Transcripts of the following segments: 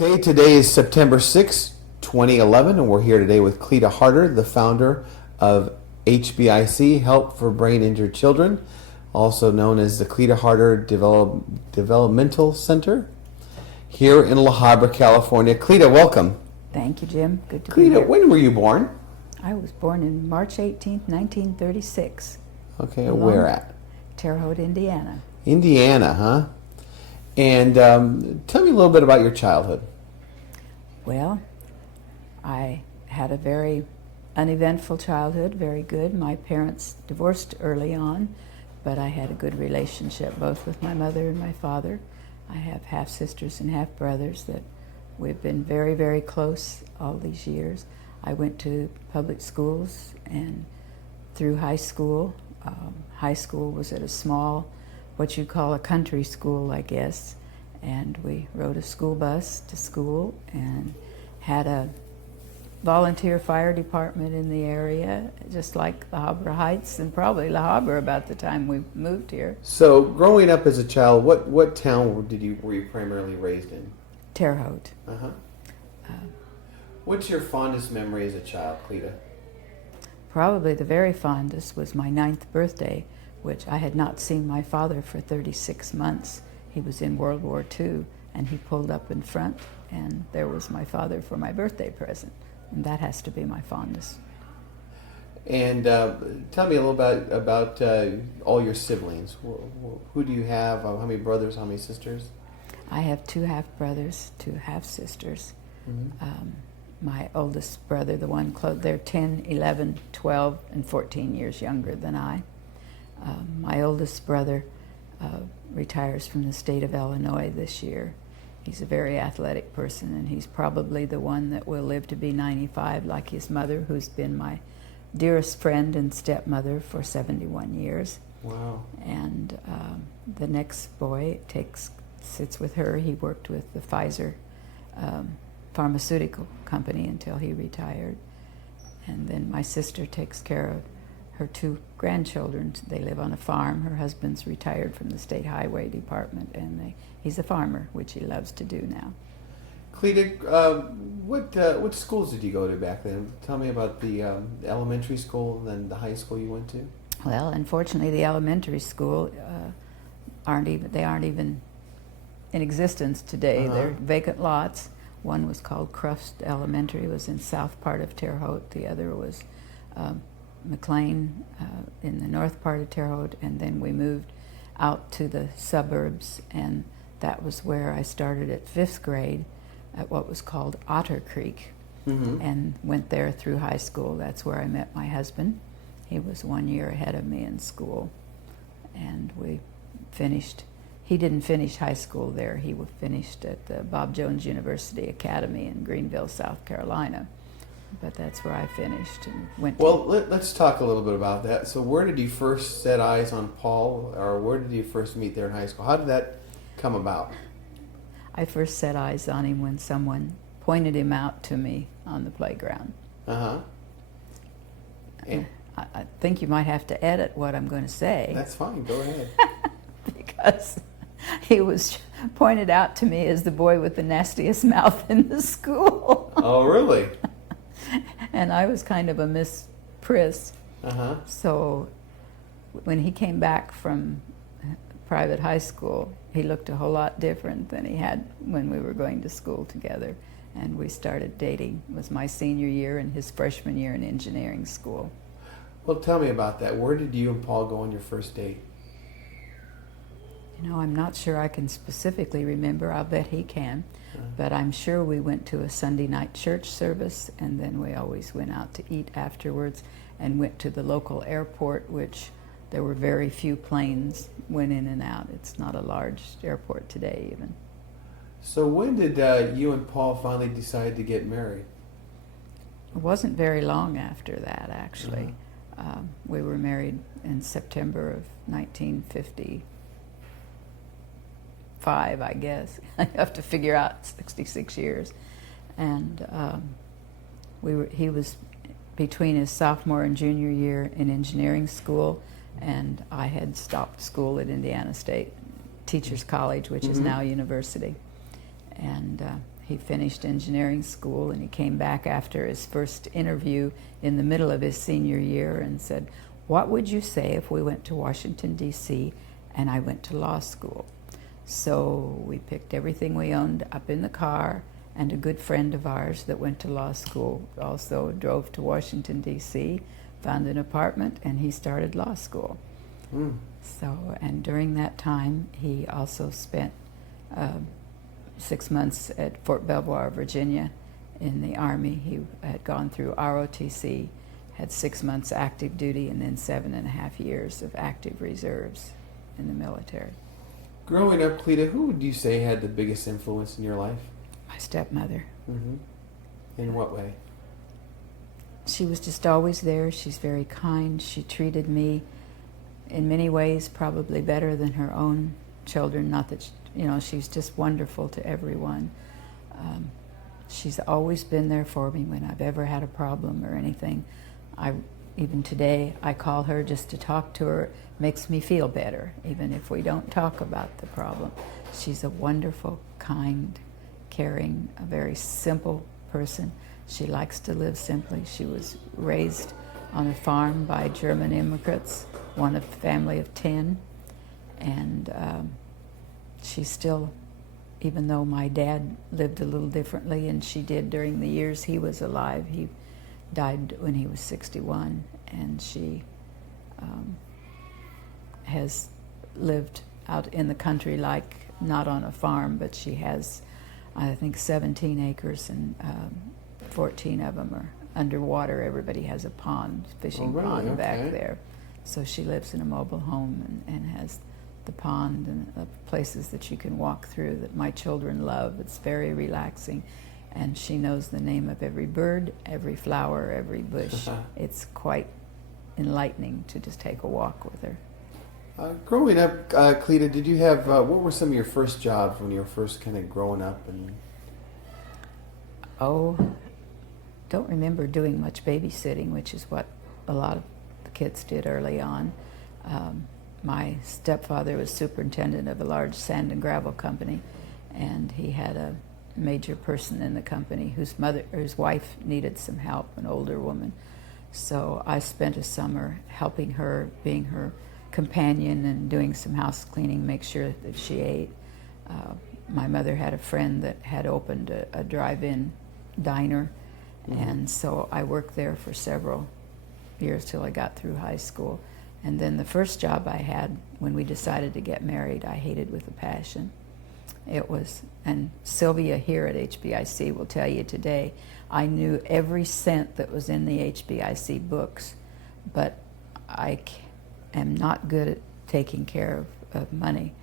Okay, today is September 6, 2011, and we're here today with Cleta Harder, the founder of HBIC, Help for Brain Injured Children, also known as the Cleta Harder Developmental Center, here in La Habra, California. Cleta, welcome. Thank you, Jim. Good to be Cleta, here. when were you born? I was born in March 18th, 1936. Okay, Along where at? Terre Haute, Indiana. Indiana, huh? And tell me a little bit about your childhood. Well, I had a very uneventful childhood, very good. My parents divorced early on, but I had a good relationship both with my mother and my father. I have half-sisters and half-brothers that we've been very, very close all these years. I went to public schools and through high school. High school was at a small, what you call a country school, I guess, and we rode a school bus to school and had a volunteer fire department in the area, just like La Habra Heights and probably La Habra about the time we moved here. So, growing up as a child, what town were you primarily raised in? Terre Haute. Uh-huh. What's your fondest memory as a child, Cleta? Probably the very fondest was my 9th birthday, which I had not seen my father for 36 months. He was in World War II, and he pulled up in front, and there was my father for my birthday present. And that has to be my fondest. And tell me a little bit about all your siblings. Who do you have? How many brothers? How many sisters? I have 2 half-brothers, 2 half-sisters. Mm-hmm. My oldest brother, the one they're 10, 11, 12, and 14 years younger than I. My oldest brother retires from the state of Illinois this year. He's a very athletic person, and he's probably the one that will live to be 95, like his mother, who's been my dearest friend and stepmother for 71 years. Wow. And the next boy sits with her. He worked with the Pfizer pharmaceutical company until he retired. And then my sister takes care of her 2 grandchildren. They live on a farm. Her husband's retired from the state highway department, and he's a farmer, which he loves to do now. Cleta, what schools did you go to back then? Tell me about the elementary school and then the high school you went to. Well, unfortunately, the elementary school aren't even in existence today. Uh-huh. They're vacant lots. One was called Crufts Elementary. It was in south part of Terre Haute. The other was McLean in the north part of Terre Haute, and then we moved out to the suburbs, and that was where I started at 5th grade at what was called Otter Creek, Mm-hmm. and went there through high school. That's where I met my husband. He was 1 year ahead of me in school, and we finished. He didn't finish high school there. He finished at the Bob Jones University Academy in Greenville, South Carolina. But that's where I finished and went. Well, let's talk a little bit about that. So where did you first set eyes on Paul, or where did you first meet there in high school? How did that come about? I first set eyes on him when someone pointed him out to me on the playground. Uh-huh. I think you might have to edit what I'm going to say. That's fine. Go ahead. Because he was pointed out to me as the boy with the nastiest mouth in the school. Oh, really? And I was kind of a Miss Priss. Uh-huh. So when he came back from private high school, he looked a whole lot different than he had when we were going to school together. And we started dating. It was my senior year and his freshman year in engineering school. Well, tell me about that. Where did you and Paul go on your first date? You know, I'm not sure I can specifically remember. I'll bet he can. But I'm sure we went to a Sunday night church service, and then we always went out to eat afterwards and went to the local airport, which there were very few planes went in and out. It's not a large airport today even. So when did you and Paul finally decide to get married? It wasn't very long after that, actually. We were married in September of 1955, I guess. I have to figure out 66 years. And he was between his sophomore and junior year in engineering school, and I had stopped school at Indiana State Teachers College, which is now university. And he finished engineering school, and he came back after his first interview in the middle of his senior year and said, "What would you say if we went to Washington, D.C. and I went to law school?" So we picked everything we owned up in the car, and a good friend of ours that went to law school also drove to Washington, D.C., found an apartment, and he started law school. So, and during that time, he also spent 6 months at Fort Belvoir, Virginia, in the Army. He had gone through ROTC, had 6 months active duty, and then 7.5 years of active reserves in the military. Growing up, Cleta, who would you say had the biggest influence in your life? My stepmother. In what way? She was just always there. She's very kind. She treated me in many ways probably better than her own children. Not that, she's just wonderful to everyone. She's always been there for me when I've ever had a problem or anything. Even today, I call her just to talk to her. It makes me feel better, even if we don't talk about the problem. She's a wonderful, kind, caring, a very simple person. She likes to live simply. She was raised on a farm by German immigrants, one of a family of 10, and she still, even though my dad lived a little differently, and she did during the years he was alive. He died when he was 61, and she has lived out in the country, like not on a farm, but she has, I think, 17 acres, and 14 of them are underwater. Everybody has a pond, fishing pond back there. So she lives in a mobile home and has the pond and places that you can walk through that my children love. It's very relaxing. And she knows the name of every bird, every flower, every bush. It's quite enlightening to just take a walk with her. Growing up, Cleta, did you have, what were some of your first jobs when you were first kind of growing up? Don't remember doing much babysitting, which is what a lot of the kids did early on. My stepfather was superintendent of a large sand and gravel company, and he had a major person in the company whose wife needed some help, an older woman. So I spent a summer helping her, being her companion and doing some house cleaning, make sure that she ate. My mother had a friend that had opened a drive-in diner, and so I worked there for several years till I got through high school. And then the first job I had when we decided to get married, I hated with a passion. It was, and Sylvia here at HBIC will tell you today, I knew every cent that was in the HBIC books, but I am not good at taking care of money.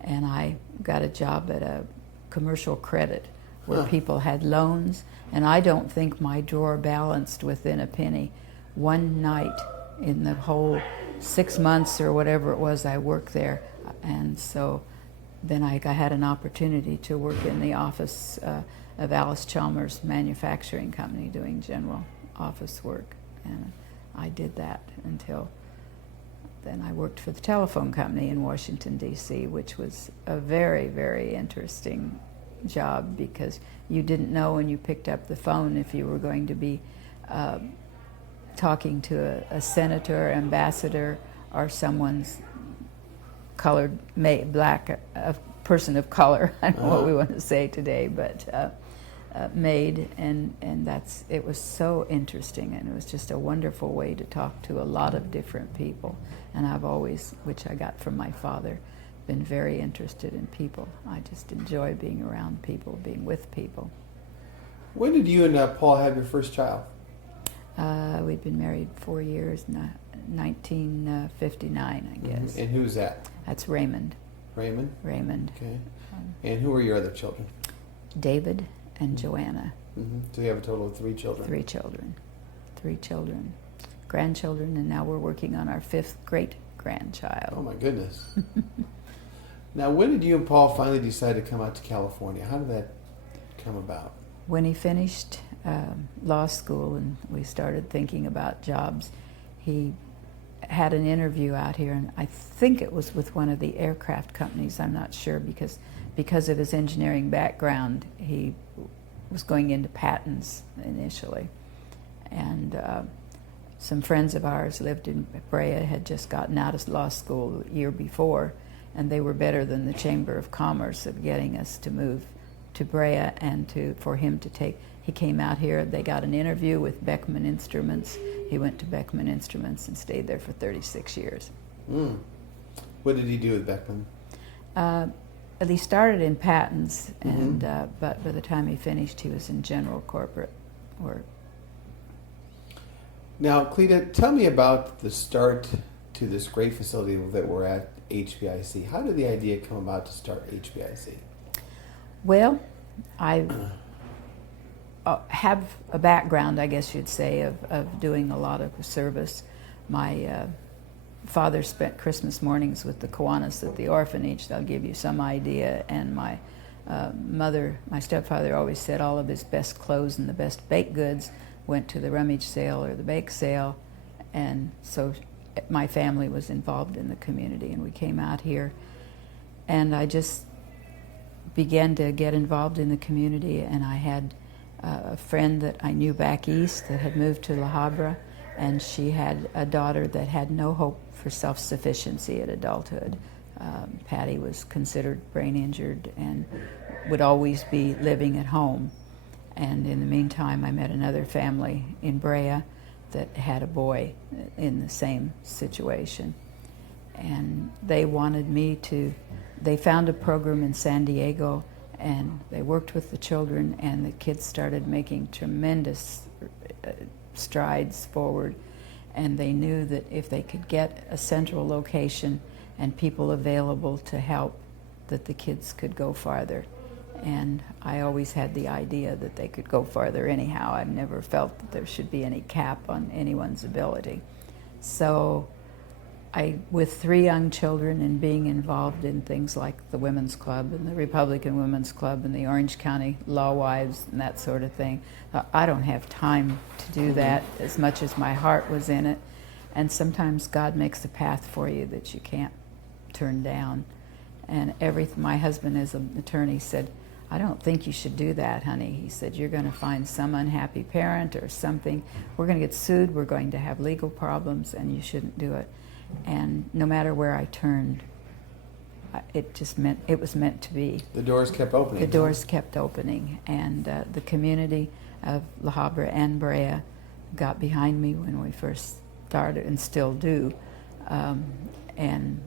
And I got a job at a commercial credit where people had loans, and I don't think my drawer balanced within a penny. One night in the whole 6 months or whatever it was I worked there, and so then I had an opportunity to work in the office of Alice Chalmers Manufacturing Company doing general office work, and I did that until then. I worked for the telephone company in Washington, D.C., which was a very, very interesting job because you didn't know when you picked up the phone if you were going to be talking to a senator, ambassador, or someone's colored, black, a person of color. I don't know what we want to say today, but maid, and it was so interesting, and it was just a wonderful way to talk to a lot of different people. And I've always, which I got from my father, been very interested in people. I just enjoy being around people, being with people. When did you and Paul have your first child? We'd been married 4 years, 1959, I guess. And who's that? That's Raymond. Raymond? Raymond. Okay. And who are your other children? David and Joanna. So you have a total of 3 children? 3 children. 3 children. Grandchildren, and now we're working on our 5th great-grandchild. Oh my goodness. Now, when did you and Paul finally decide to come out to California? How did that come about? When he finished law school and we started thinking about jobs, he had an interview out here, and I think it was with one of the aircraft companies. I'm not sure because because of his engineering background, he was going into patents initially. And some friends of ours lived in Brea, had just gotten out of law school the year before, and they were better than the Chamber of Commerce at getting us to move to Brea and for him to take. He came out here, they got an interview with Beckman Instruments. He went to Beckman Instruments and stayed there for 36 years. What did he do with Beckman? He started in patents, and but by the time he finished, he was in general corporate work. Now, Cleta, tell me about the start to this great facility that we're at, HBIC. How did the idea come about to start HBIC? Well, I have a background, I guess you'd say, of doing a lot of service. My father spent Christmas mornings with the Kiwanis at the orphanage. That'll give you some idea. And my my stepfather always said all of his best clothes and the best baked goods went to the rummage sale or the bake sale. And so my family was involved in the community, and we came out here. And I just began to get involved in the community, and I had a friend that I knew back east that had moved to La Habra, and she had a daughter that had no hope for self-sufficiency at adulthood. Patty was considered brain injured and would always be living at home. And in the meantime, I met another family in Brea that had a boy in the same situation. And they wanted me to, they found a program in San Diego, and they worked with the children, and the kids started making tremendous strides forward. And they knew that if they could get a central location and people available to help, that the kids could go farther. And I always had the idea that they could go farther anyhow. I've never felt that there should be any cap on anyone's ability. So with 3 young children and being involved in things like the Women's Club and the Republican Women's Club and the Orange County Law Wives and that sort of thing, I don't have time to do that as much as my heart was in it. And sometimes God makes a path for you that you can't turn down. And my husband, as an attorney, said, I don't think you should do that, honey. He said, you're going to find some unhappy parent or something. We're going to get sued. We're going to have legal problems, and you shouldn't do it. And no matter where I turned, it just meant it was meant to be. The doors kept opening. The doors kept opening, and the community of La Habra and Brea got behind me when we first started, and still do. And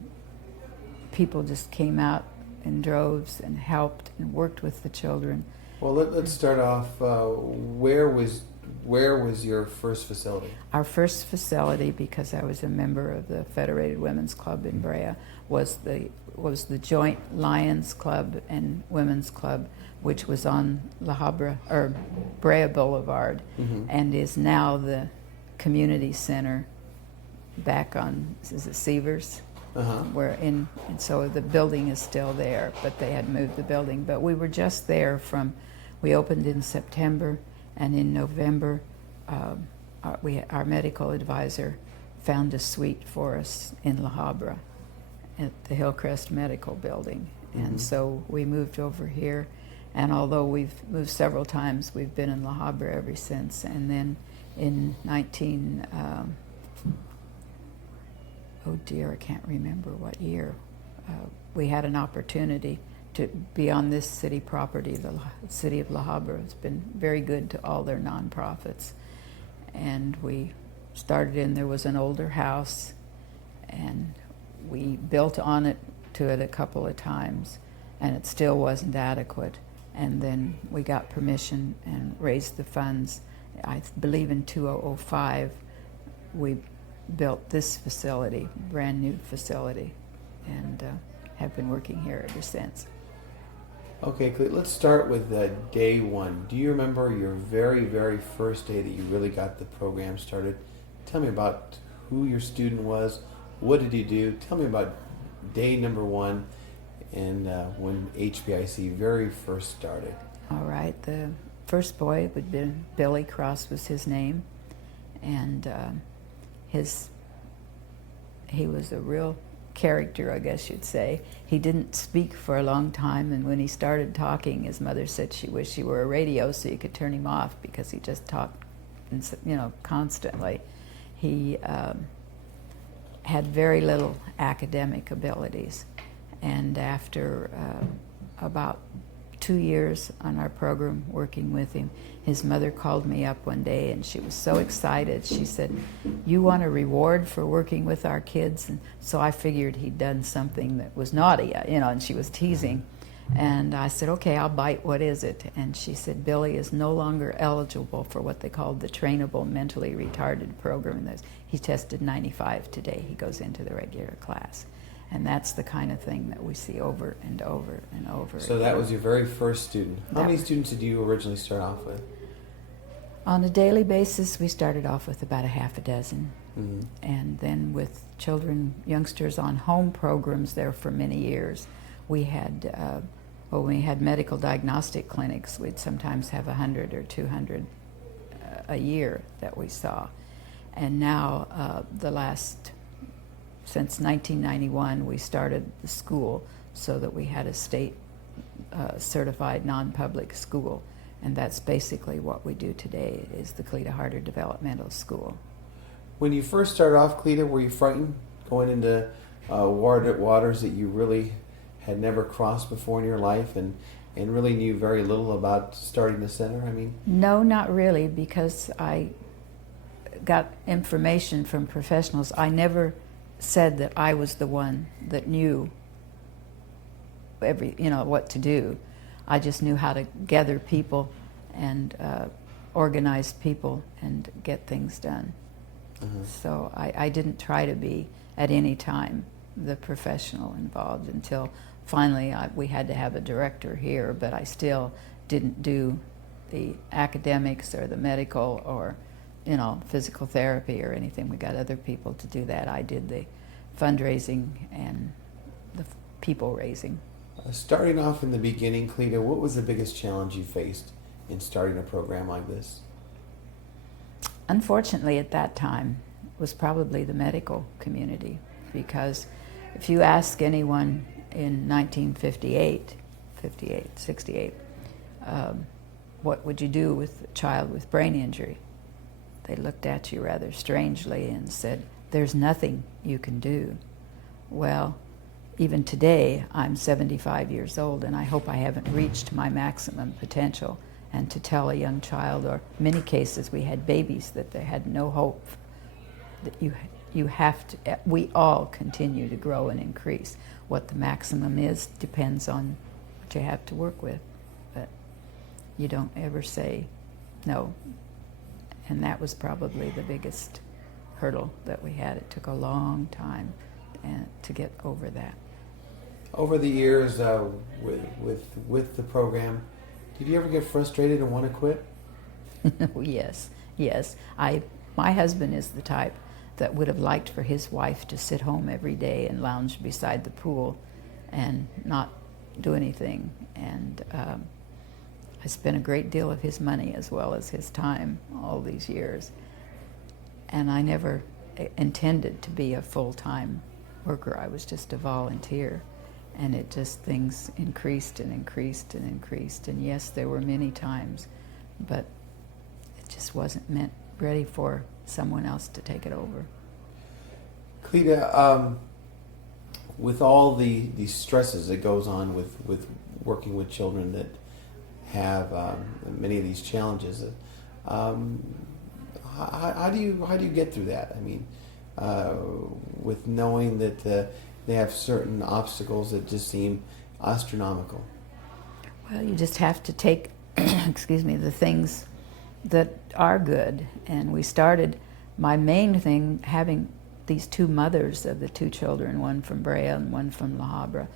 people just came out in droves and helped and worked with the children. Well, let's start off. Where was your first facility? Our first facility, because I was a member of the Federated Women's Club in Brea, was the Joint Lions Club and Women's Club, which was on La Habra or Brea Boulevard, and is now the community center back on, is it Severs? And so the building is still there, but they had moved the building. But we were just there we opened in September, and in November, our medical advisor found a suite for us in La Habra at the Hillcrest Medical Building. And so we moved over here, and although we've moved several times, we've been in La Habra ever since. And then in oh dear, I can't remember what year, we had an opportunity to be on this city property. The city of La Habra has been very good to all their nonprofits. And we started there was an older house, and we built on it a couple of times, and it still wasn't adequate. And then we got permission and raised the funds. I believe in 2005, we built this facility, brand new facility, and have been working here ever since. Okay, let's start with day one. Do you remember your very, very first day that you really got the program started? Tell me about who your student was. What did he do? Tell me about day number 1 and when HBIC very first started. All right, the first boy would be Billy Cross was his name, and he was a real character, I guess you'd say. He didn't speak for a long time, and when he started talking, his mother said she wished he were a radio so you could turn him off, because he just talked, constantly. He had very little academic abilities, and after about 2 years on our program working with him, his mother called me up one day and she was so excited. She said, "You want a reward for working with our kids?" And so I figured he'd done something that was naughty, and she was teasing. And I said, "Okay, I'll bite. What is it?" And she said, "Billy is no longer eligible for what they called the trainable mentally retarded program." He tested 95 today. He goes into the regular class. And that's the kind of thing that we see over and over and over. So that was your very first student. How many students did you originally start off with? On a daily basis, we started off with about a half a dozen. Mm-hmm. And then with youngsters on home programs there for many years, we had, when we had medical diagnostic clinics, we'd sometimes have 100 or 200 a year that we saw. And now, since 1991, we started the school so that we had a state certified non-public school. And that's basically what we do today, is the Cleta Harder Developmental School. When you first started off, Cleta, were you frightened going into waters that you really had never crossed before in your life and really knew very little about starting the center? No, not really, because I got information from professionals. I never said that I was the one that knew what to do. I just knew how to gather people and organize people and get things done. Uh-huh. So I didn't try to be at any time the professional involved until finally we had to have a director here, but I still didn't do the academics or the medical or physical therapy or anything. We got other people to do that. I did the fundraising and the people raising. Starting off in the beginning, Cleta, what was the biggest challenge you faced in starting a program like this? Unfortunately, at that time, was probably the medical community, because if you ask anyone in 1958, 68, what would you do with a child with brain injury? They looked at you rather strangely and said, "There's nothing you can do." Well, even today, I'm 75 years old, and I hope I haven't reached my maximum potential. And to tell a young child, or in many cases we had babies, that they had no hope, that you have to, we all continue to grow and increase. What the maximum is depends on what you have to work with, but you don't ever say no. And that was probably the biggest hurdle that we had. It took a long time to get over that. Over the years with the program, did you ever get frustrated and want to quit? Yes. My husband is the type that would have liked for his wife to sit home every day and lounge beside the pool and not do anything. And I spent a great deal of his money as well as his time all these years. And I never intended to be a full-time worker. I was just a volunteer. And things increased and increased and increased. And yes, there were many times, but it just wasn't ready for someone else to take it over. Cleta, with all the stresses that goes on with working with children that have many of these challenges, how do you get through that? With knowing that they have certain obstacles that just seem astronomical. Well, you just have to take, the things that are good. And we started, my main thing, having these two mothers of the two children, one from Brea and one from La Habra.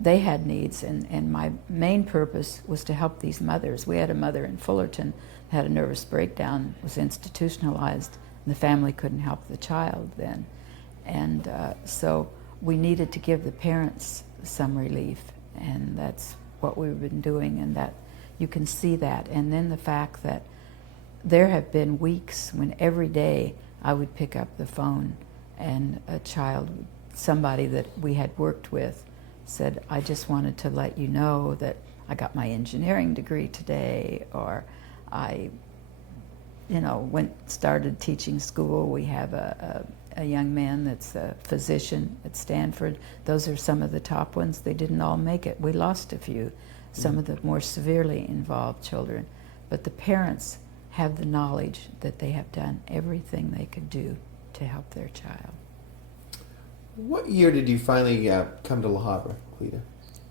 They had needs, and my main purpose was to help these mothers. We had a mother in Fullerton that had a nervous breakdown, was institutionalized, and the family couldn't help the child then. And so we needed to give the parents some relief, and that's what we've been doing, and that you can see that. And then the fact that there have been weeks when every day I would pick up the phone and a child would somebody that we had worked with said, I just wanted to let you know that I got my engineering degree today, or I, started teaching school. We have a young man that's a physician at Stanford. Those are some of the top ones. They didn't all make it. We lost a few, some of the more severely involved children. But the parents have the knowledge that they have done everything they could do to help their child. What year did you finally come to La Habra, Cleta?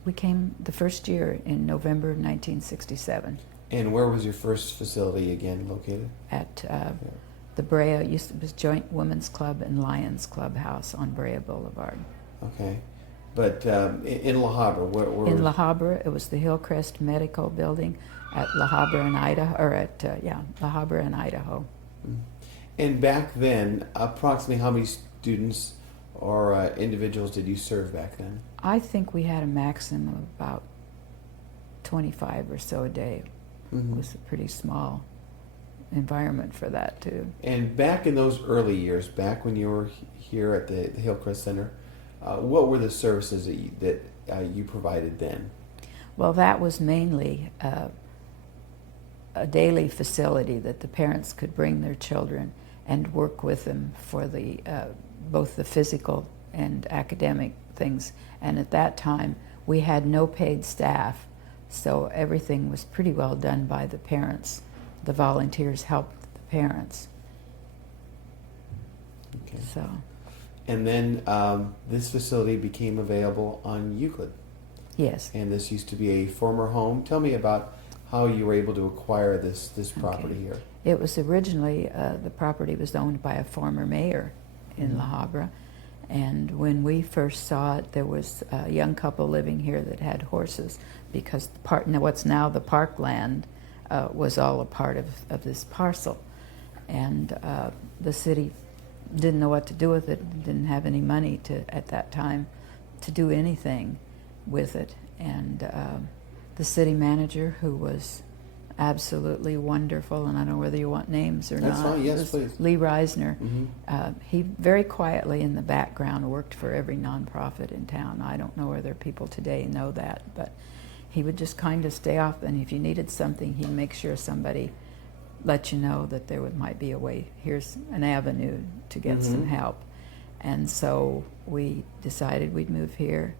We came the first year in November of 1967 And where was your first facility again located? at the Brea, it was Joint Women's Club and Lions Clubhouse on Brea Boulevard. Okay. But in La Habra, where In La Habra, it was the Hillcrest Medical Building at La Habra in Idaho, or at, La Habra in Idaho. And back then, approximately how many students or individuals did you serve back then? I think we had a maximum of about 25 or so a day. It was a pretty small environment for that, too. And back in those early years, back when you were here at the Hillcrest Center, what were the services that you provided then? Well, that was mainly a daily facility that the parents could bring their children and work with them for the both the physical and academic things. And at that time, we had no paid staff, so everything was pretty well done by the parents. The volunteers helped the parents. Okay. So, And then this facility became available on Euclid. yes. And this used to be a former home. Tell me about how you were able to acquire this property here. It was originally, the property was owned by a former mayor in La Habra. And when we first saw it, there was a young couple living here that had horses, because what's now the parkland was all a part of this parcel. And the city didn't know what to do with it, didn't have any money at that time to do anything with it. And the city manager, who was absolutely wonderful, and I don't know whether you want names or That's not. fine. Yes, was please. Lee Reisner. He very quietly in the background worked for every nonprofit in town. I don't know whether people today know that, but he would just kind of stay off, and if you needed something, he'd make sure somebody let you know that might be a way. Here's an avenue to get some help. And so we decided we'd move here,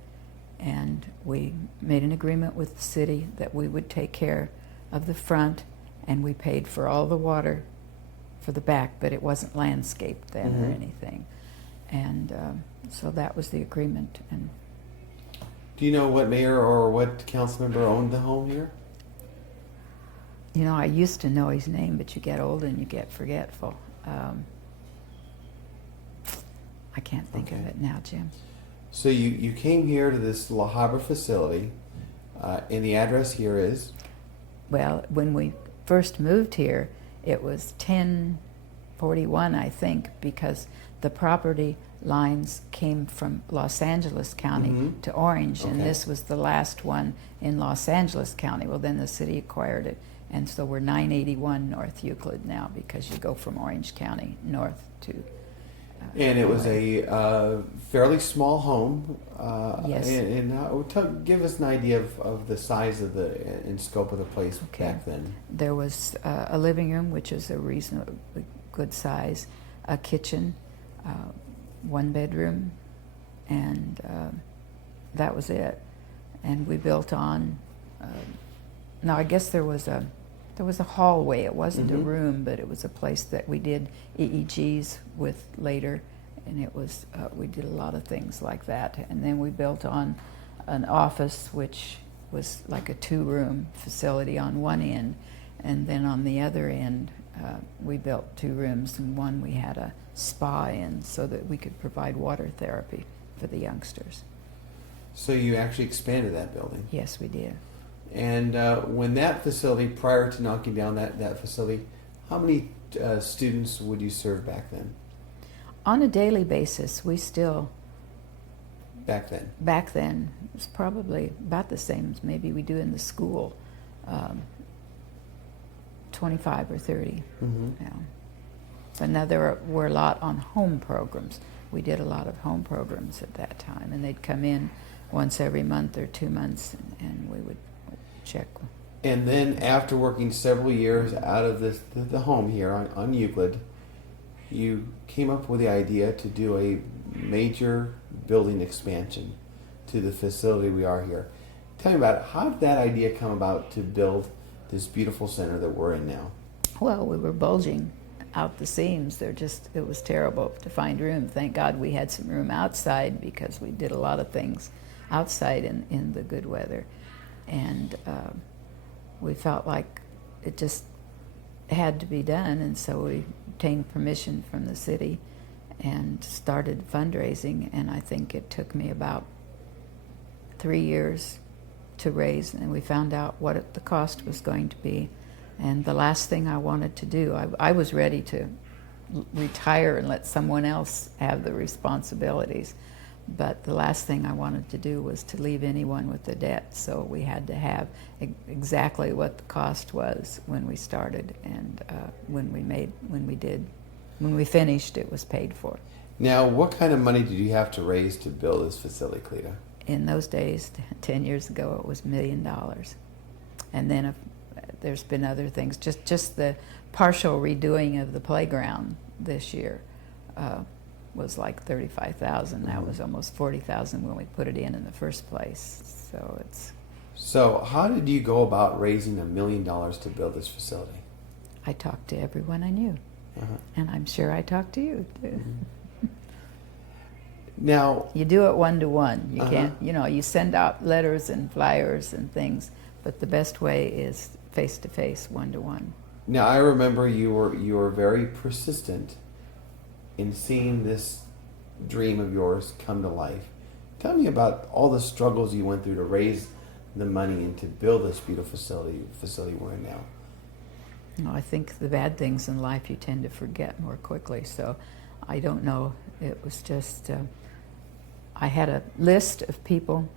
and we made an agreement with the city that we would take care of the front, and we paid for all the water for the back, but it wasn't landscaped then or anything. And so that was the agreement. And Do you know what mayor or what council member owned the home here? I used to know his name, but you get old and you get forgetful. I can't think of it now, Jim. So you came here to this La Habra facility, and the address here is? Well, when we first moved here, it was 1041, I think, because the property lines came from Los Angeles County to Orange, and this was the last one in Los Angeles County. Well, then the city acquired it, and so we're 981 North Euclid now, because you go from Orange County north to And it was a fairly small home. Yes. And give us an idea of the size of and scope of the place back then. There was a living room, which is a reasonably good size, a kitchen, one bedroom, and that was it. And we built on. Now, I guess there was a hallway. It wasn't a room, but it was a place that we did EEGs with later, and it was we did a lot of things like that. And then we built on an office, which was like a 2-room facility on one end, and then on the other end we built 2 rooms, and one we had a spa in, so that we could provide water therapy for the youngsters. So you actually expanded that building. Yes, we did. And when that facility, prior to knocking down that facility, how many students would you serve back then? On a daily basis, we still, Back then? back then, it was probably about the same as maybe we do in the school, 25 or 30. Yeah. But now there were a lot on home programs. we did a lot of home programs at that time, and they'd come in once every month or 2 months, and we would check. And then after working several years out of the home here on Euclid, you came up with the idea to do a major building expansion to the facility we are here. Tell me about it. How did that idea come about to build this beautiful center that we're in now? Well, we were bulging out the seams. It was terrible to find room. Thank God we had some room outside, because we did a lot of things outside in the good weather. And we felt like it just had to be done, and so we obtained permission from the city and started fundraising, and I think it took me about 3 years to raise, and we found out what the cost was going to be. And the last thing I wanted to do, I was ready to retire and let someone else have the responsibilities, but the last thing I wanted to do was to leave anyone with the debt, so we had to have exactly what the cost was when we started, and when we finished, it was paid for. Now, what kind of money did you have to raise to build this facility, Cleta? In those days, 10 years ago, it was $1 million. And then there's been other things. Just the partial redoing of the playground this year was like $35,000. That was almost $40,000 when we put it in the first place. So how did you go about raising $1 million to build this facility? I talked to everyone I knew. And I'm sure I talked to you too. Now, you do it one-to-one. You can't, you send out letters and flyers and things, but the best way is face-to-face, one-to-one. Now, I remember you were very persistent in seeing this dream of yours come to life. Tell me about all the struggles you went through to raise the money and to build this beautiful facility we're in now. I think the bad things in life you tend to forget more quickly, so I don't know. It was just, I had a list of people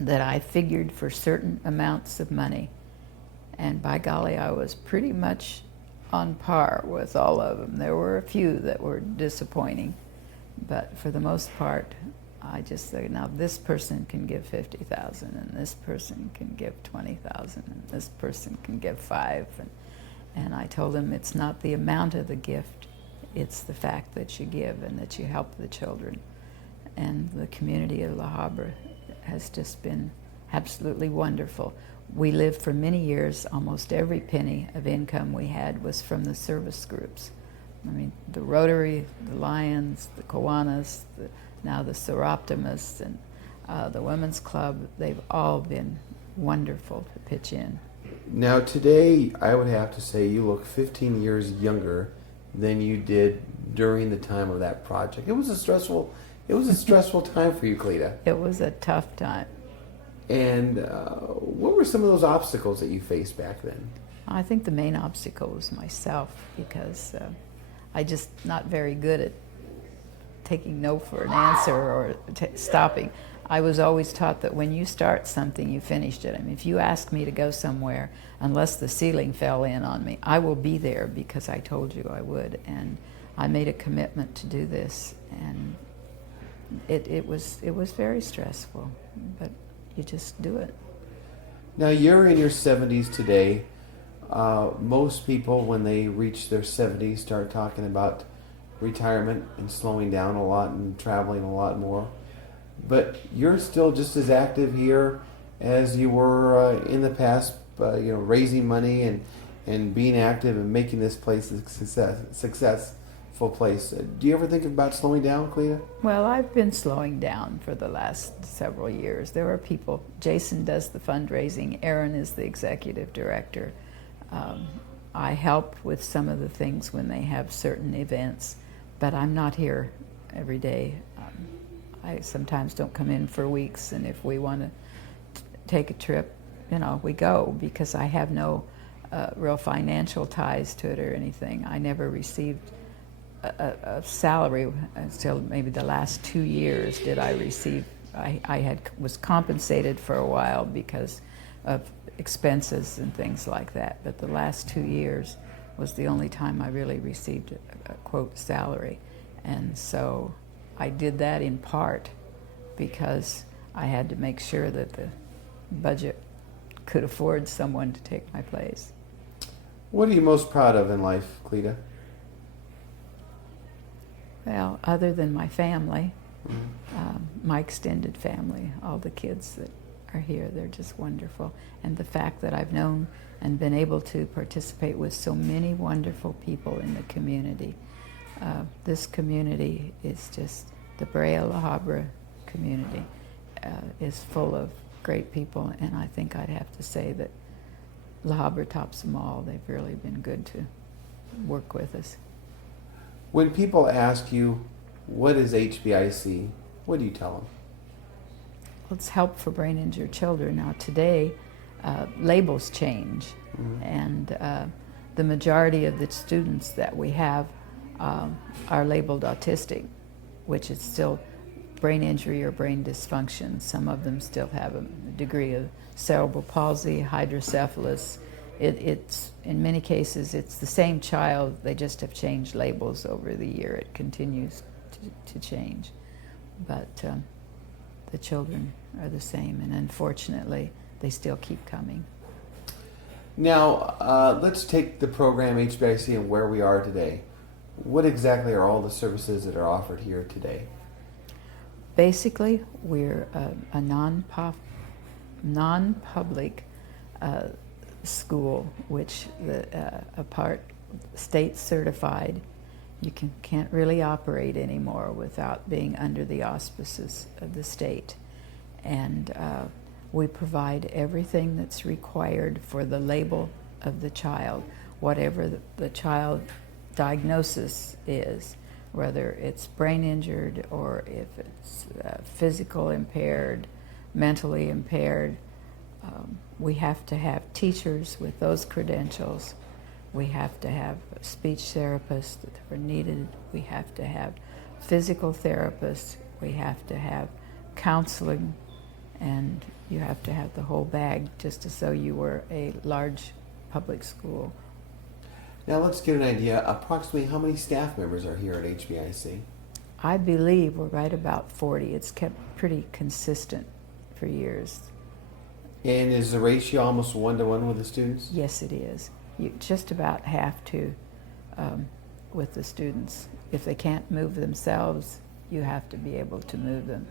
that I figured for certain amounts of money, and by golly, I was pretty much on par with all of them. There were a few that were disappointing, but for the most part, I just said, now this person can give $50,000, and this person can give $20,000, and this person can give $5,000, and I told them it's not the amount of the gift, it's the fact that you give and that you help the children. And the community of La Habra has just been absolutely wonderful. We lived for many years, almost every penny of income we had was from the service groups. I mean, the Rotary, the Lions, the Kiwanis, now the Seroptimists, and the Women's Club, they've all been wonderful to pitch in. Now today, I would have to say you look 15 years younger than you did during the time of that project. It was a stressful time for you, Cleta. It was a tough time. And what were some of those obstacles that you faced back then? I think the main obstacle was myself, because I just not very good at taking no for an answer or stopping. I was always taught that when you start something, you finished it. I mean, if you ask me to go somewhere, unless the ceiling fell in on me, I will be there because I told you I would. And I made a commitment to do this, and it was very stressful, but you just do it. Now you're in your 70s today. Most people, when they reach their 70s, start talking about retirement and slowing down a lot and traveling a lot more. But you're still just as active here as you were in the past, raising money and being active and making this place a successful place. Do you ever think about slowing down, Cleta? Well, I've been slowing down for the last several years. There are people. Jason does the fundraising. Aaron is the executive director. I help with some of the things when they have certain events, but I'm not here every day. I sometimes don't come in for weeks, and if we want to take a trip, we go, because I have no real financial ties to it or anything. I never received a salary until maybe the last 2 years did I receive. I was compensated for a while because of expenses and things like that, but the last 2 years was the only time I really received a quote salary. And so I did that in part because I had to make sure that the budget could afford someone to take my place. What are you most proud of in life, Cleta? Well, other than my family, my extended family, all the kids that are here, they're just wonderful. And the fact that I've known and been able to participate with so many wonderful people in the community. This community is just, the Brea La Habra community is full of great people, and I think I'd have to say that La Habra tops them all. They've really been good to work with us. When people ask you, what is HBIC, what do you tell them? Well, it's Help for Brain Injured Children. Now today, labels change, and the majority of the students that we have are labeled autistic, which is still brain injury or brain dysfunction. Some of them still have a degree of cerebral palsy, hydrocephalus. It's in many cases it's the same child, they just have changed labels over the year. It continues to change, but the children are the same, and unfortunately they still keep coming. Now, let's take the program HBIC and where we are today. What exactly are all the services that are offered here today? Basically, we're a non-public school, which a part state certified. You can't really operate anymore without being under the auspices of the state. And we provide everything that's required for the label of the child, whatever the child diagnosis is, whether it's brain injured or if it's physical impaired, mentally impaired. We have to have teachers with those credentials. We have to have speech therapists that are needed. We have to have physical therapists. We have to have counseling, and you have to have the whole bag, just as though you were a large public school. Now let's get an idea, approximately how many staff members are here at HBIC? I believe we're right about 40. It's kept pretty consistent for years. And is the ratio almost 1-to-1 with the students? Yes, it is. You just about have to with the students. If they can't move themselves, you have to be able to move them.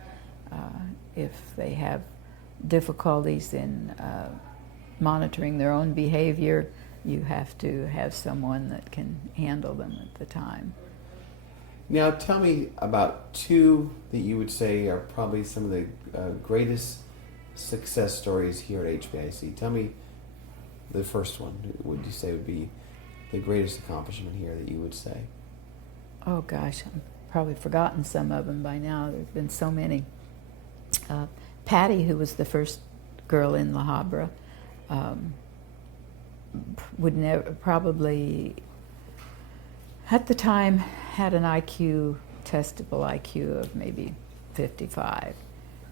If they have difficulties in monitoring their own behavior, you have to have someone that can handle them at the time. Now tell me about two that you would say are probably some of the greatest success stories here at HBIC. Tell me the first one. Would you say would be the greatest accomplishment here that you would say? Oh gosh, I've probably forgotten some of them by now. There's been so many. Patty, who was the first girl in La Habra, would never, probably at the time had an IQ, testable IQ of maybe 55.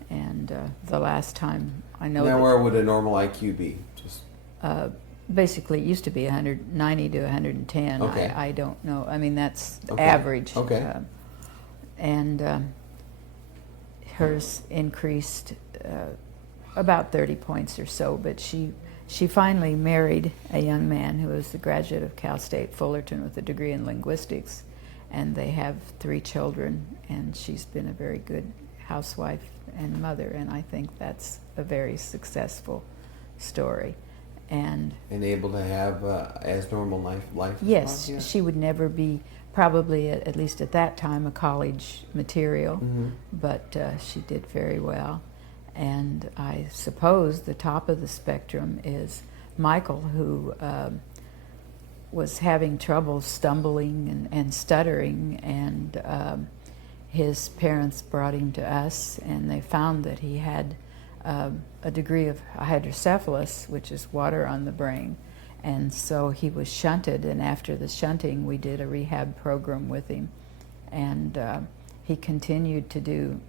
And the last time I know. Now, where would a normal IQ be? Just basically, it used to be 190 to 110. Okay. I don't know. I mean, that's okay. average. Okay. And hers increased about 30 points or so. But she finally married a young man who was the graduate of Cal State Fullerton with a degree in linguistics, and they have 3 children. And she's been a very good housewife and mother, and I think that's a very successful story. And able to have as normal life. yes, Yeah. she would never be, probably at least at that time, a college material, but she did very well. And I suppose the top of the spectrum is Michael, who was having trouble stumbling and stuttering, and his parents brought him to us, and they found that he had a degree of hydrocephalus, which is water on the brain. And so he was shunted, and after the shunting, we did a rehab program with him. And he continued to do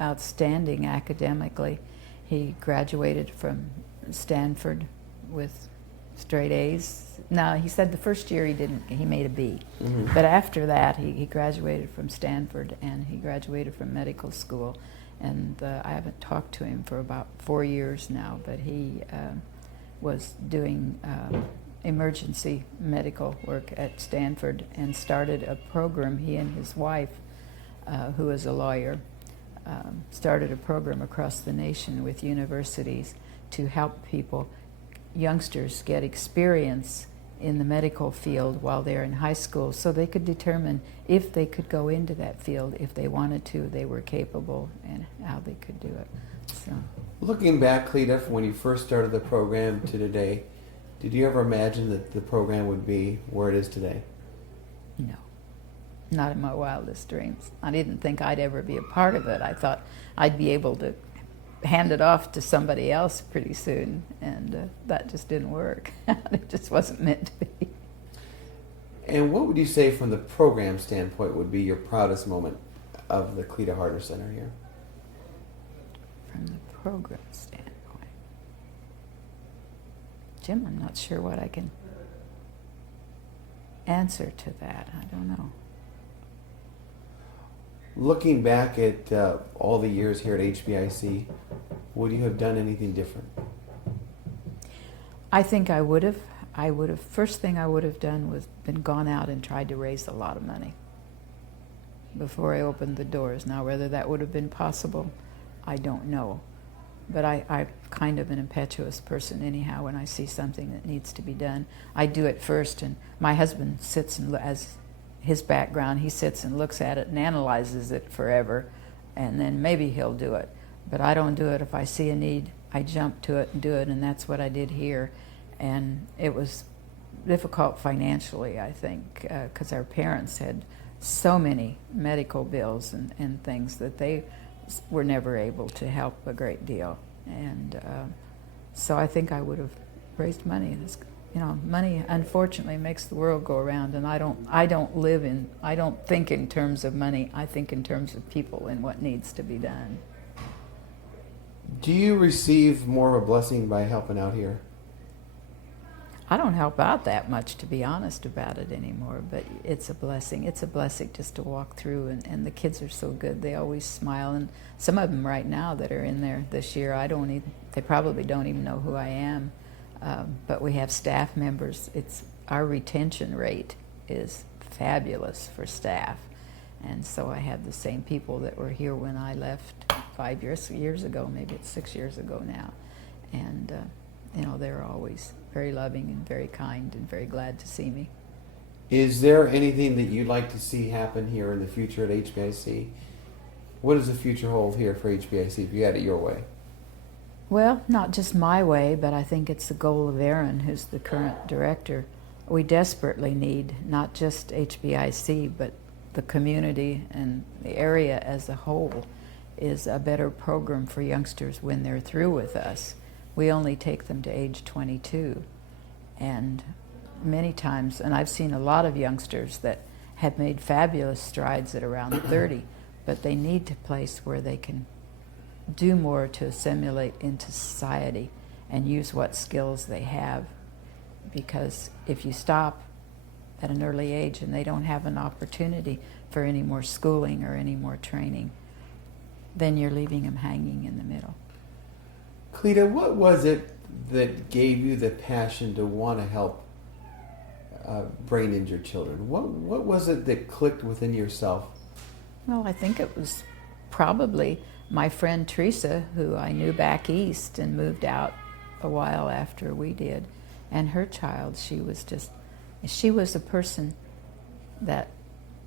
outstanding academically. He graduated from Stanford with straight A's. No, he said the first year he didn't. He made a B. Mm-hmm. But after that, he graduated from Stanford, and he graduated from medical school. And I haven't talked to him for about 4 years now, but he was doing emergency medical work at Stanford and started a program. He and his wife, who is a lawyer, started a program across the nation with universities to help people, youngsters, get experience in the medical field while they're in high school, so they could determine if they could go into that field, if they wanted to, they were capable, and how they could do it. So, Looking back, Cleta, from when you first started the program to today, did you ever imagine that the program would be where it is today? no, not in my wildest dreams. I didn't think I'd ever be a part of it. I thought I'd be able to hand it off to somebody else pretty soon, and that just didn't work. It just wasn't meant to be. And what would you say from the program standpoint would be your proudest moment of the Cleta Harder Center here? From the program standpoint, Jim, I'm not sure what I can answer to that. I don't know. Looking back at all the years here at HBIC, would you have done anything different? I think I would have. First thing I would have done was been gone out and tried to raise a lot of money before I opened the doors. Now, whether that would have been possible, I don't know. But I'm kind of an impetuous person anyhow. When I see something that needs to be done, I do it first. And my husband sits and, as his background, he sits and looks at it and analyzes it forever, and then maybe he'll do it. But I don't do it. If I see a need, I jump to it and do it, and that's what I did here. And it was difficult financially, I think, because our parents had so many medical bills and things that they were never able to help a great deal. And so I think I would have raised money. You know, money unfortunately makes the world go around, and I don't think in terms of money. I think in terms of people and what needs to be done. Do you receive more of a blessing by helping out here? I don't help out that much, to be honest about it anymore, but it's a blessing. It's a blessing just to walk through, and the kids are so good. They always smile, and some of them right now that are in there this year, they probably don't even know who I am. But we have staff members. Our retention rate is fabulous for staff, and so I have the same people that were here when I left 5 years ago. Maybe it's 6 years ago now, and you know, they're always very loving and very kind and very glad to see me. Is there anything that you'd like to see happen here in the future at HBIC? What does the future hold here for HBIC if you had it your way? Well, not just my way, but I think it's the goal of Aaron, who's the current director. We desperately need not just HBIC, but the community and the area as a whole is a better program for youngsters when they're through with us. We only take them to age 22. And many times, and I've seen a lot of youngsters that have made fabulous strides at around 30, but they need a place where they can do more to assimilate into society and use what skills they have. Because if you stop at an early age and they don't have an opportunity for any more schooling or any more training, then you're leaving them hanging in the middle. Cleta, what was it that gave you the passion to want to help brain-injured children? What was it that clicked within yourself? Well, I think it was probably my friend Teresa, who I knew back east and moved out a while after we did, and her child. She was a person that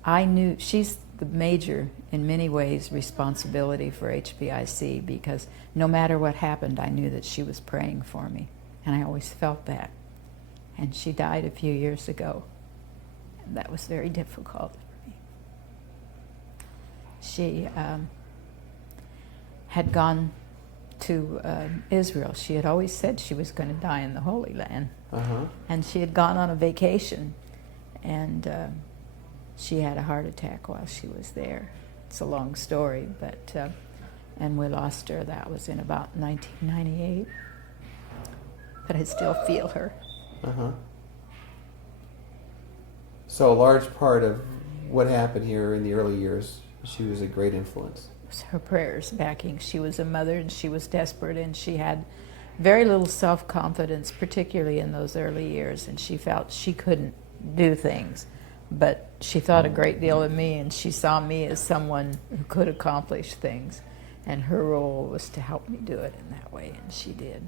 I knew. She's the major, in many ways, responsibility for HBIC, because no matter what happened, I knew that she was praying for me, and I always felt that. And she died a few years ago, and that was very difficult for me. She had gone to Israel. She had always said she was going to die in the Holy Land. And she had gone on a vacation, and she had a heart attack while she was there. It's a long story, but and we lost her. That was in about 1998. But I still feel her. Uh-huh. So a large part of what happened here in the early years, she was a great influence. It was her prayers backing. She was a mother and she was desperate and she had very little self-confidence, particularly in those early years, and she felt she couldn't do things. But she thought a great deal of me, and she saw me as someone who could accomplish things, and her role was to help me do it in that way, and she did.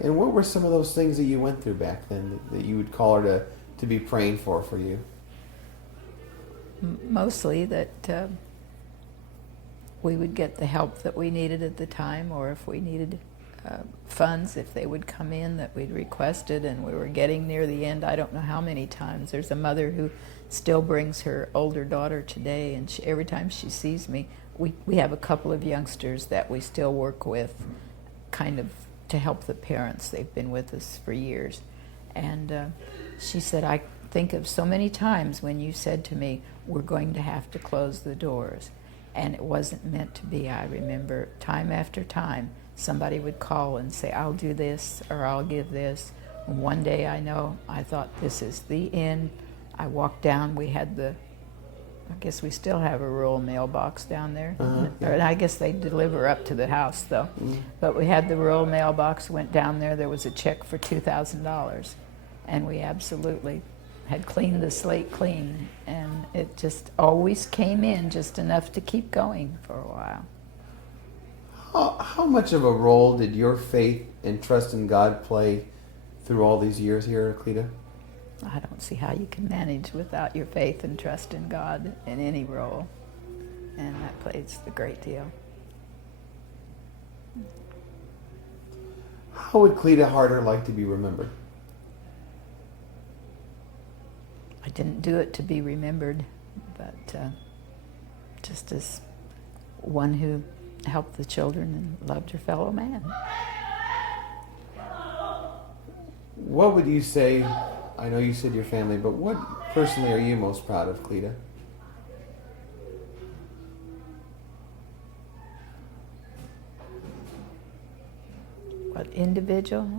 And what were some of those things that you went through back then that you would call her to be praying for you? Mostly that we would get the help that we needed at the time, or if we needed funds, if they would come in that we'd requested, and we were getting near the end. I don't know how many times. There's a mother who still brings her older daughter today, and every time she sees me, we have a couple of youngsters that we still work with, kind of to help the parents. They've been with us for years. And she said, I think of so many times when you said to me, we're going to have to close the doors. And it wasn't meant to be. I remember time after time, somebody would call and say, I'll do this, or I'll give this. And one day I thought, this is the end. I walked down, we had I guess we still have a rural mailbox down there. Yeah. Or I guess they deliver up to the house, though. But we had the rural mailbox, went down there was a check for $2,000. And we absolutely had cleaned the slate clean. And it just always came in just enough to keep going for a while. How much of a role did your faith and trust in God play through all these years here, Cleta? I don't see how you can manage without your faith and trust in God in any role. And that plays a great deal. How would Cleta Harder like to be remembered? I didn't do it to be remembered, but just as one who helped the children and loved her fellow man. What would you say, I know you said your family, but what personally are you most proud of, Cleta? What individual?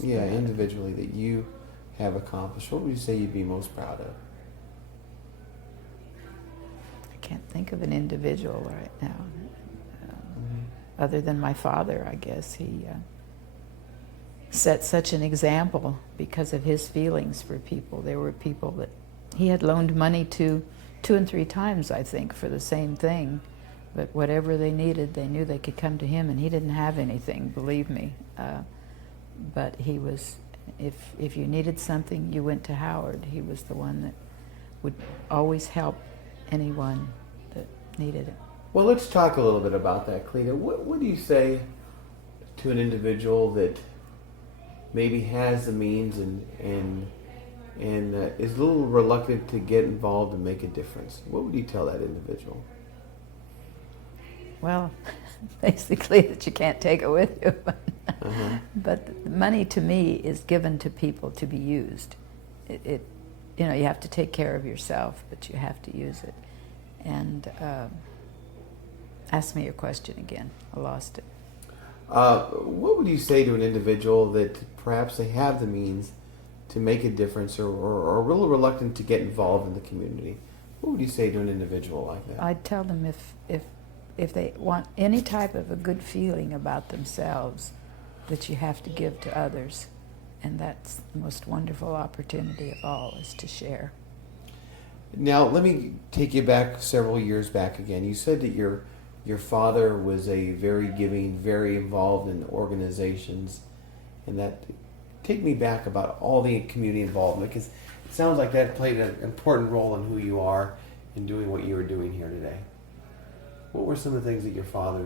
Yeah, individually that you have accomplished. What would you say you'd be most proud of? I can't think of an individual right now. Other than my father, I guess. He set such an example because of his feelings for people. There were people that he had loaned money to 2 and 3 times, I think, for the same thing. But whatever they needed, they knew they could come to him, and he didn't have anything, believe me. But he was, if you needed something, you went to Howard. He was the one that would always help anyone that needed it. Well, let's talk a little bit about that, Cleta. What do you say to an individual that maybe has the means and is a little reluctant to get involved and make a difference? What would you tell that individual? Well, basically that you can't take it with you. But money to me is given to people to be used. You have to take care of yourself, but you have to use it. And ask me your question again. I lost it. What would you say to an individual that perhaps they have the means to make a difference or are a little reluctant to get involved in the community? What would you say to an individual like that? I'd tell them if they want any type of a good feeling about themselves, that you have to give to others. And that's the most wonderful opportunity of all, is to share. Now, let me take you back several years back again. You said that your father was a very giving, very involved in organizations, and that take me back about all the community involvement, because it sounds like that played an important role in who you are in doing what you are doing here today. What were some of the things that your father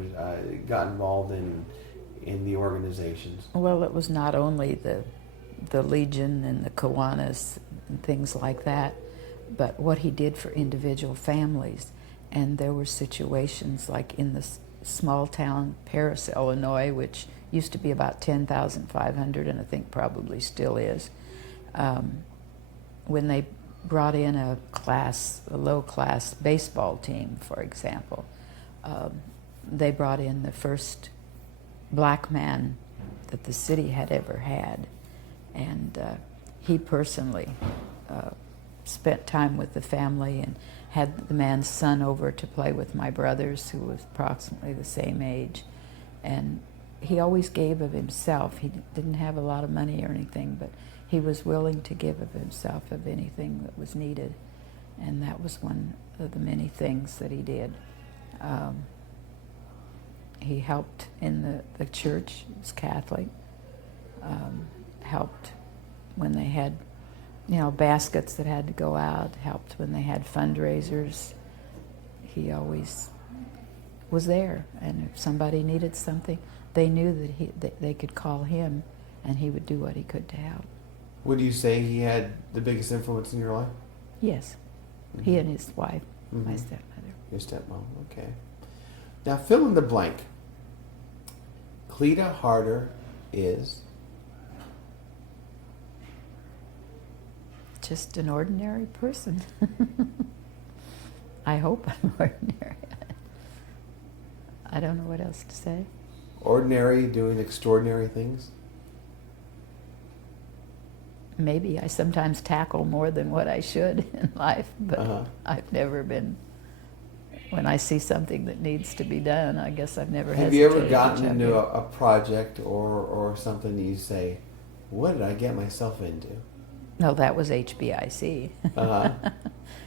got involved in the organizations? Well, it was not only the Legion and the Kiwanis and things like that, but what he did for individual families. And there were situations like in the small town Paris, Illinois, which used to be about 10,500, and I think probably still is, when they brought in a low-class baseball team, for example. They brought in the first black man that the city had ever had. And he personally spent time with the family and had the man's son over to play with my brothers, who was approximately the same age. And he always gave of himself. He didn't have a lot of money or anything, but he was willing to give of himself, of anything that was needed. And that was one of the many things that he did. He helped in the church. He was Catholic. Helped when they had, baskets that had to go out. Helped when they had fundraisers. He always was there. And if somebody needed something, they knew that they could call him, and he would do what he could to help. Would you say he had the biggest influence in your life? Yes. Mm-hmm. He and his wife, mm-hmm. my stepmother. Your stepmom, okay. Now fill in the blank. Cleta Harder is? Just an ordinary person. I hope I'm ordinary. I don't know what else to say. Ordinary, doing extraordinary things? Maybe I sometimes tackle more than what I should in life, but I've never been, when I see something that needs to be done, I guess I've never hesitated. Have you ever gotten into a project or something that you say, what did I get myself into? No, that was HBIC.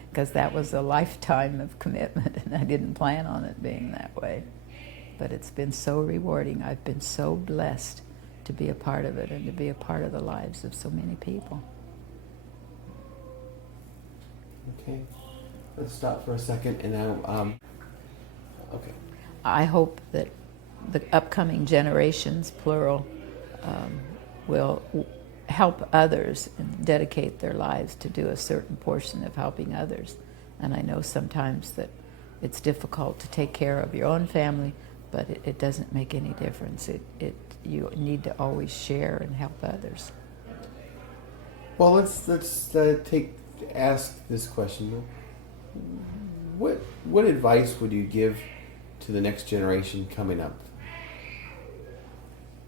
Because that was a lifetime of commitment, and I didn't plan on it being that way. But it's been so rewarding. I've been so blessed to be a part of it and to be a part of the lives of so many people. Okay, let's stop for a second, and now, okay. I hope that the upcoming generations, plural, will help others and dedicate their lives to do a certain portion of helping others. And I know sometimes that it's difficult to take care of your own family, but it doesn't make any difference. You need to always share and help others. Well, let's ask this question. What advice would you give to the next generation coming up?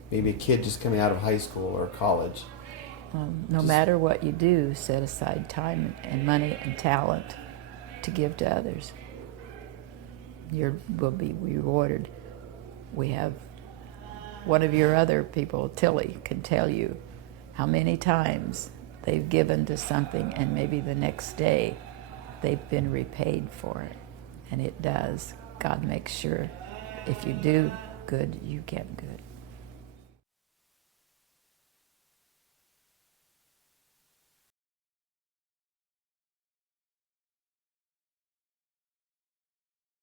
Maybe a kid just coming out of high school or college. No matter what you do, set aside time and money and talent to give to others. You will be rewarded. We have one of your other people, Tilly, can tell you how many times they've given to something and maybe the next day they've been repaid for it. And it does. God makes sure if you do good, you get good.